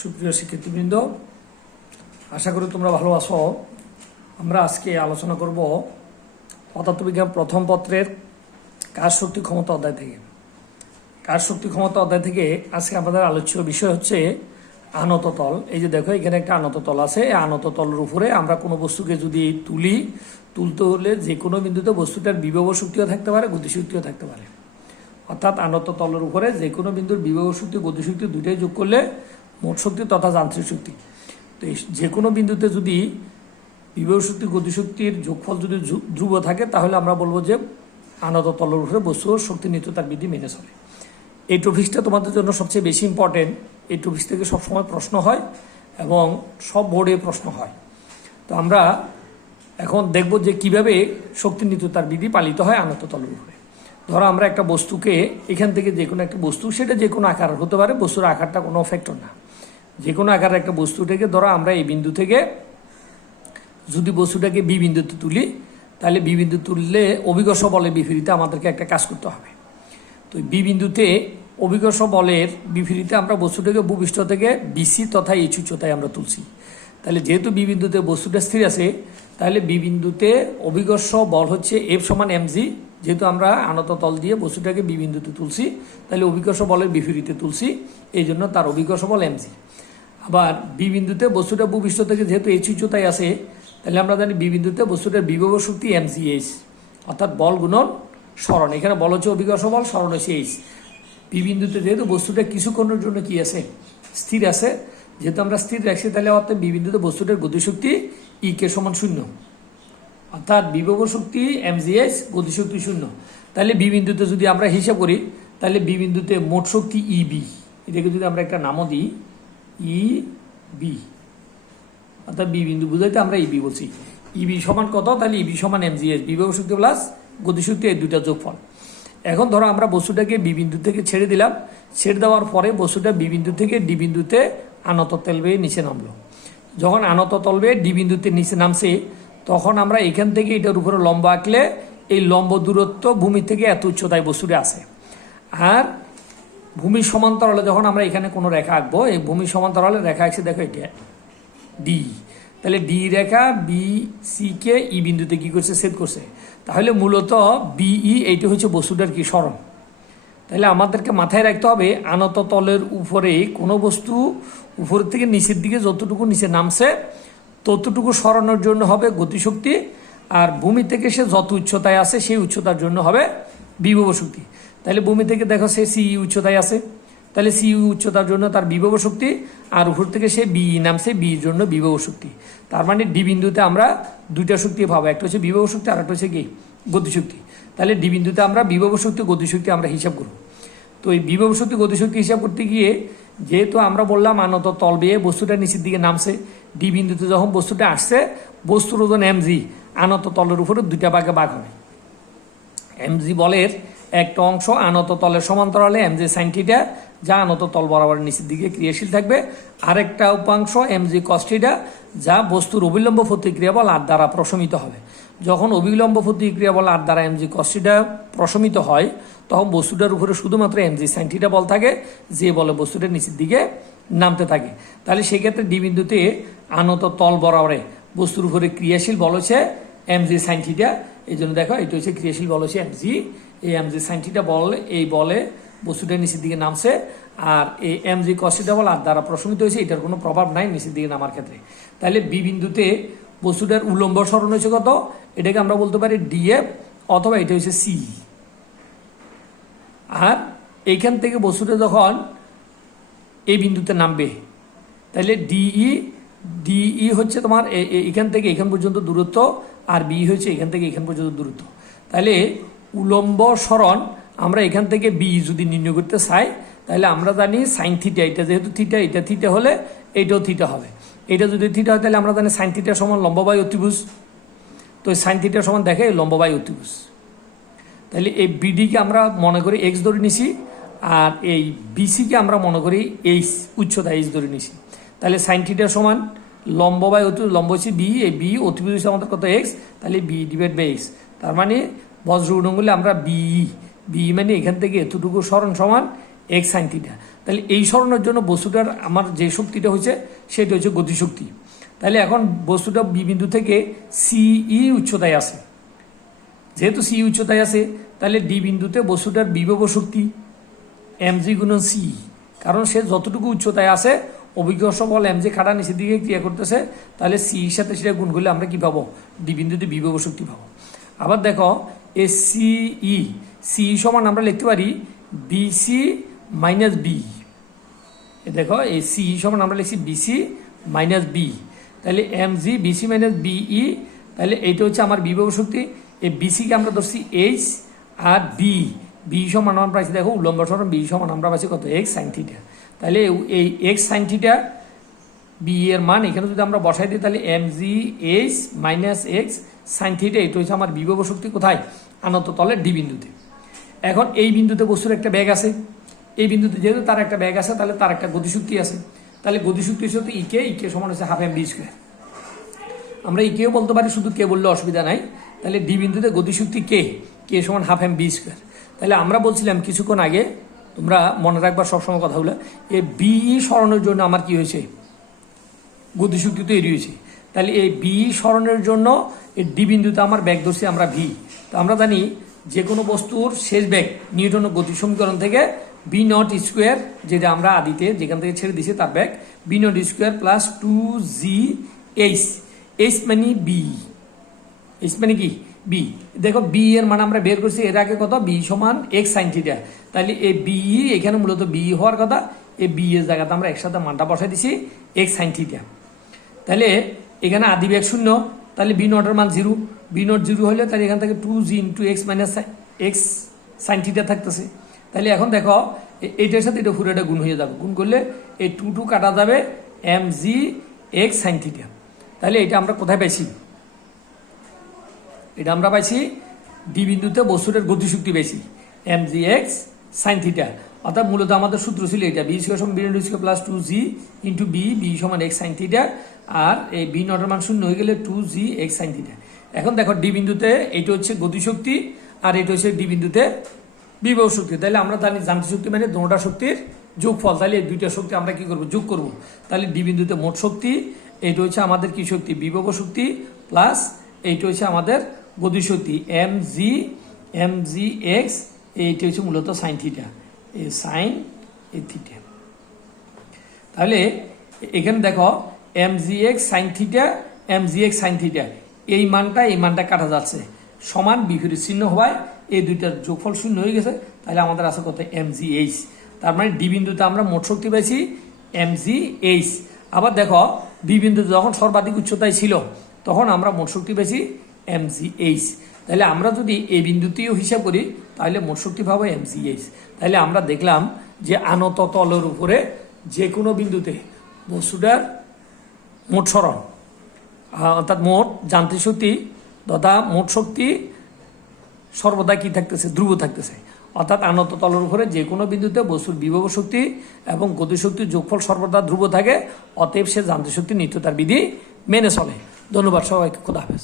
সুপ্রিয় শিক্ষার্থীবৃন্দ, আশা করি তোমরা ভালো আছো। আমরা আজকে আলোচনা করব পদার্থবিজ্ঞান প্রথম পত্রের কাজ শক্তি ক্ষমতা অধ্যায় থেকে। কাজ শক্তি ক্ষমতা অধ্যায় থেকে আজকে আমাদের আলোচ্য বিষয় হচ্ছে আনত তল। এই যে দেখো, এখানে একটা আনত তল আছে। এই আনত তলের উপরে আমরা কোনো বস্তুকে যদি তুলি, তুলতে হলে যে কোনো বিন্দুতে বস্তুটার বিভব শক্তিও থাকতে পারে, গতিশক্তিও থাকতে পারে। অর্থাৎ আনত তলের উপরে যে কোনো বিন্দুর বিভব শক্তি, গতিশক্তি দুটাই যোগ করলে মোট শক্তি তথা যান্ত্রিক শক্তি। তো এই যে কোনো বিন্দুতে যদি বিভব শক্তি গতিশক্তির যোগফল যদি ধ্রুব থাকে, তাহলে আমরা বলব যে আনত তলের উপরে বস্তুর শক্তি নিত্যতার বিধি মেনে চলে। এই টপিক্সটা তোমাদের জন্য সবচেয়ে বেশি ইম্পর্টেন্ট এই টপিক্স থেকে সবসময় প্রশ্ন হয় এবং সব বোর্ডে প্রশ্ন হয়। তো আমরা এখন দেখব যে কীভাবে শক্তি নিত্যতার বিধি পালিত হয় আনত তলের উপরে ধরো আমরা একটা বস্তুকে এখান থেকে যে কোনো একটা বস্তু, সেটা যে কোনো আকার হতে পারে, বস্তুর আকারটা কোনো ফ্যাক্টর না। যে কোনো আকারের একটা বস্তু থেকে ধরো আমরা এই বিন্দু থেকে যদি বস্তুটাকে বি বিন্দুতে তুলি, তাহলে বি বিন্দু তুললে অভিকর্ষ বলের বিপরীতে আমাদেরকে একটা কাজ করতে হবে। তো বি বিন্দুতে অভিকর্ষ বলের বিপরীতে আমরা বস্তুটাকে ভূপৃষ্ঠ থেকে বিসি তথা এইচ উচ্চতায় আমরা তুলছি। তাহলে যেহেতু বি বিন্দুতে বস্তুটা স্থির আছে, তাহলে বি বিন্দুতে অভিকর্ষ বল হচ্ছে এফ সমান এমজি, যেহেতু আমরা আনত তল দিয়ে বস্তুটাকে বি বিন্দুতে তুলছি, তাহলে অভিকর্ষ বলের বিপরীতে তুলছি, এই জন্য তার অভিকর্ষ বল এমজি। আবার বি বিন্দুতে বস্তুটা ভূপৃষ্ঠ থেকে যেহেতু এইচ উচ্চতায় আছে, তাহলে আমরা জানি বি বিন্দুতে বস্তুটার বিভব শক্তি এমজিএইচ অর্থাৎ বল গুণন স্মরণ। এখানে বল হচ্ছে অভিকর্ষ বল স্মরণ হচ্ছে এইচ বি বিন্দুতে যেহেতু বস্তুটা কিছুক্ষণের জন্য কি আছে? স্থির আছে। যেহেতু আমরা স্থির রাখছি, তাহলে অর্থাৎ বি বিন্দুতে বস্তুটার গতিশক্তি ই কে সমান শূন্য। অর্থাৎ বিভব শক্তি এমজিএস গতিশক্তি শূন্য। তাহলে বি বিন্দুতে যদি আমরা হিসাব করি, তাহলে বি বিন্দুতে মোট শক্তি ইবি এটাকে যদি আমরা একটা নামও দিই ই, বি। অর্থাৎ বি বিন্দু বুঝাইতে আমরা ইবি বলছি। ইবি সমান কত? তাহলে ইবি সমান এম এমজিএস বিভব শক্তি প্লাস গতিশক্তি এই দুইটা যোগফল। এখন ধরো আমরা বস্তুটাকে বি বিন্দু থেকে ছেড়ে দিলাম। ছেড়ে দেওয়ার পরে বস্তুটা বি বিন্দু থেকে ডি বিন্দুতে আনত তেল বেয়ে নিচে নামলো। যখন আনত তল বেয়ে ডি বিন্দুতে নিচে নামছে, তখন আমরা এখান থেকে এটার উপরে লম্বা আঁকলে এই লম্ব দূরত্ব ভূমি থেকে এত উচ্চতায় বস্তুটা আছে আর ভূমির সমান্তরালে যখন আমরা এখানে কোনো রেখা আঁকবো, এই ভূমি সমান্তরালে রেখা আঁকছে, দেখো এটা ডি তাহলে ডি রেখা বি সি কে ই বিন্দুতে কি করছে? সেট করছে। তাহলে মূলত বিই এইটা হচ্ছে বস্তুটার কি? স্মরণ তাহলে আমাদেরকে মাথায় রাখতে হবে, আনত তলের উপরে কোনো বস্তু উপর থেকে নিচের দিকে যতটুকু নিচে নামছে, ততটুকু সরানোর জন্য হবে গতিশক্তি, আর ভূমি থেকে সে যত উচ্চতায় আছে সেই উচ্চতার জন্য হবে বিভব শক্তি। তাহলে ভূমি থেকে দেখো সে সি উচ্চতায় আছে। তাহলে সি উচ্চতার জন্য তার বিভব শক্তি আর উপর থেকে সে বি নামছে বির জন্য বিভব শক্তি। তার মানে ডি বিন্দুতে আমরা দুইটা শক্তি পাবো, একটা হচ্ছে বিভব শক্তি আর একটা হচ্ছে কি? গতিশক্তি। তাহলে ডি বিন্দুতে আমরা বিভব শক্তি গতিশক্তি আমরা হিসাব করব। তো এই বিভব শক্তি গতিশক্তি হিসাব করতে গিয়ে যেহেতু আমরা বললাম আনত তল বেয়ে বস্তুটা নিচের দিকে নামছে ডি বিন্দুতে যখন বস্তুটা আসছে, বস্তুর ওজন এমজি আনত তলের উপরে দুইটা ভাগে ভাগ হবে। এমজি বলের একটা অংশ আনত তলের সমান্তরালে এমজি সাইন থিটা যা আনত তল বরাবর নিচের দিকে ক্রিয়াশীল থাকবে। আরেকটা উপাংশ এমজি কস্টিটা যা বস্তুর অবিলম্ব প্রতিক্রিয়া বল আর দ্বারা প্রশমিত হবে। যখন অবিলম্ব প্রতিক্রিয়া বল আর দ্বারা এমজি কস্টিটা প্রশমিত হয়, তখন বস্তুটার উপরে শুধুমাত্র এমজি সাইন থিটা বল থাকে, যে বলে বস্তুটা নিচের দিকে নামতে থাকে। তাহলে সেক্ষেত্রে ডি বিন্দুতে আনত তল বরাবরে বস্তুর উপরে ক্রিয়াশীল বল হচ্ছে এমজি সাইন থিটা এই জন্য দেখো, এটা হচ্ছে ক্রিয়াশীল বল হচ্ছে এমজি এই এমজি সাইন থিটা বল, এই বলে বস্তুটা নিচের দিকে নামছে, আর এই এমজি কস্টিটা বল আর দ্বারা প্রশমিত হয়েছে, এটার কোনো প্রভাব নাই নিচের দিকে নামার ক্ষেত্রে। তাহলে বি বিন্দুতে বস্তুটার উলম্ব সরণ হয়েছে কত? এটাকে আমরা বলতে পারি ডিএফ অথবা এটা হচ্ছে সি আর এইখান থেকে বস্তুটা যখন এই বিন্দুতে নামবে, তাহলে ডিই ডিই হচ্ছে তোমার এ- এ- এখান থেকে এখান পর্যন্ত দূরত্ব, আর বি হচ্ছে এখান থেকে এখান পর্যন্ত দূরত্ব। তাহলে উলম্ব সরণ আমরা এখান থেকে বি যদি নির্ণয় করতে চাই, তাহলে আমরা জানি সাইন থিটা এটা যেহেতু থিটা এটা থিটা হলে এইটাও থিটা হবে। এটা যদি থিটা হয়, তাহলে আমরা জানি সাইন থিটা সমান লম্ববাই অতিভুজ। তো সাইন থিটা সমান দেখে লম্ববাই অতিভুজ। তাহলে এই বিডিকে আমরা মনে করি এক্স ধরে নিছি, আর এই বিসিকে আমরা মনে করি এইচ উচ্চতা এইচ ধরে নিছি। তাহলে সাইন থিটার সমান লম্ব বাই অতি, লম্ব হচ্ছে বি এই বি অতিভুজ হচ্ছে আমাদের কত এক্স তাহলে বি ডিভাইড বাই এক্স তার মানে বজ্র উডঙ্গুলে আমরা বি বি মানে এখান থেকে এতটুকু স্মরণ সমান, এক্স সাইন থিটা। তাহলে এই স্মরণের জন্য বস্তুটার আমার যে শক্তিটা হয়েছে, সেটা হচ্ছে গতিশক্তি। তাহলে এখন বস্তুটা বি বিন্দু থেকে সিই উচ্চতায় আছে যেহেতু সি উচ্চতায় আছে তাহলে ডি বিন্দুতে বস্তুটার বিভব শক্তি, এম জি গুণন সি কারণ সে যতটুকু উচ্চতায় আছে অভিজ্ঞ বল এম জি খাড়া নিচের দিকে ক্রিয়া করতেছে, তাহলে সি সাথে সেটা গুণ করলে আমরা কি পাবো? ডি বিন্দুতে বিভব শক্তি পাবো। আবার দেখো এ সিই সি সমান আমরা লিখতে পারি বিসি মাইনাস বি দেখো, এই সি সমান আমরা লিখছি বিসি মাইনাস বি তাহলে M G BC minus BE তাহলে এইটা হচ্ছে আমার বিভব শক্তি। এই বিসিকে আমরা ধরছি এইচ আর বি বি সমান আমরা পাইছি, দেখো, উল্লম্ব সরণ বি সমান আমরা পাইছি কত? এক্স সাইন থিটা তাহলে এই এক্স সাইন থিটা বি এর মান এখানে যদি আমরা বসাই দিই, তাহলে M G H minus X sine theta, এটা হচ্ছে আমার বিভব শক্তি কোথায়? আনত তলের ডি বিন্দুতে। এখন এই বিন্দুতে বস্তুর একটা ব্যাগ আছে। এই বিন্দুতে যেহেতু তার একটা ব্যাগ আছে, তাহলে তার একটা গতিশক্তি আছে। তাহলে গতিশক্তি হিসেবে ইকে ইকে সমান হচ্ছে হাফ এম বি স্কোয়ার। আমরা ইকেও বলতে পারি, শুধু কে বললে অসুবিধা নাই। তাহলে ডি বিন্দুতে গতিশক্তি কে? কে সমান হাফ এম বি স্কোয়ার। তাহলে আমরা বলছিলাম কিছুক্ষণ আগে, তোমরা মনে রাখবার সবসময় কথা হলো এই বিই সরানোর জন্য আমার কি হয়েছে? গতিশক্তি তৈরি হয়েছে। তাহলে এই বি সরণের জন্য এই ডি বিন্দুতে আমার ব্যাগ ধরছি, আমরা ভি। তো আমরা জানি যে কোনো বস্তুর শেষ ব্যাগ নিউটন গতি সমীকরণ থেকে বি নট স্কোয়ার, যেটা আমরা আদিতে যেখান থেকে ছেড়ে দিয়েছি তার bag, V naught square plus two G H. H মানে বি। এইচ মানে কি? বি। দেখো, বি এর মানে আমরা বের করছি, এর আগে কত? বি সমান এক্স সাইন থিটা তাহলে এই বি, এখানে মূলত বি হওয়ার কথা, এই বি এর জায়গাতে আমরা একসাথে মানটা বসাই দিছি এক্স সাইন থিটা তাহলে এখানে আদি ব্যাগ শূন্য তাহলে বি নটের মান জিরো বি নট জিরো হলে তাহলে এখান থেকে two G into X minus X sine theta থাকতেছে। তাহলে এখন দেখো এইটার সাথে এটা পুরোটা গুণ হয়ে যাবে। গুণ করলে এই টু টু কাটা যাবে M G X sine theta তাহলে এটা আমরা কোথায় পাইছি? এটা আমরা পাইছি ডি বিন্দুতে বস্তুটার গতিশক্তি বেশি M G X sine theta অর্থাৎ মূলত আমাদের সূত্র ছিল এটা। বি সমান V plus two G into V V সমান এক্স সাইন থিটা আর এই বি নটের মান শূন্য হয়ে গেলে two G X sine theta এখন দেখো ডি বিন্দুতে এটা হচ্ছে গতিশক্তি আর এটা হচ্ছে ডি বিন্দুতে বিভব শক্তি। তাহলে আমরা জানি যান্ত্রিক শক্তি মানে দুটা শক্তির যোগফল। তাহলে এই দুইটা শক্তি আমরা কি করব? যোগ করব। তাহলে ডি বিন্দুতে মোট শক্তি, এইটা হচ্ছে আমাদের কি শক্তি? বিভব শক্তি প্লাস এইটা হচ্ছে আমাদের গতিশক্তি। M G M G X এইটা হচ্ছে মূলত সাইন থিটা এই সাইন এ থিটা তাহলে এখানে দেখো M G X sine theta M G X sine theta এই মানটা এই মানটা কাটা যাচ্ছে। সমান বিপরীত চিহ্ন হওয়ায় এই দুইটার যোগফল শূন্য হয়ে গেছে। তাহলে আমাদের আছে কত? এম জি এইচ তার মানে ডি বিন্দুতে আমরা মোট শক্তি পাইছি এম জি এইচ আবার দেখো বি বিন্দুতে যখন সর্বাধিক উচ্চতায় ছিল, তখন আমরা মোট শক্তি পেয়েছি এম জি এইচ তাহলে আমরা যদি এই বিন্দুতেও হিসাব করি, তাহলে মোট শক্তি পাবো এম জি এইচ তাহলে আমরা দেখলাম যে আনত তলের উপরে যে কোনো বিন্দুতে বস্তুটার মোট সরণ অর্থাৎ মোট যান্ত্রিক শক্তি, তথা মোট শক্তি সর্বদা কী থাকতেছে? ধ্রুব থাকতেছে। অর্থাৎ আনত তলের উপরে যে কোনো বিন্দুতে বস্তুর বিভব শক্তি এবং গতিশক্তির যোগফল সর্বদা ধ্রুব থাকে, অতএব সে যান্ত্রিক শক্তি নিত্যতার বিধি মেনে চলে। ধন্যবাদ সবাইকে। খোদা হাফেজ।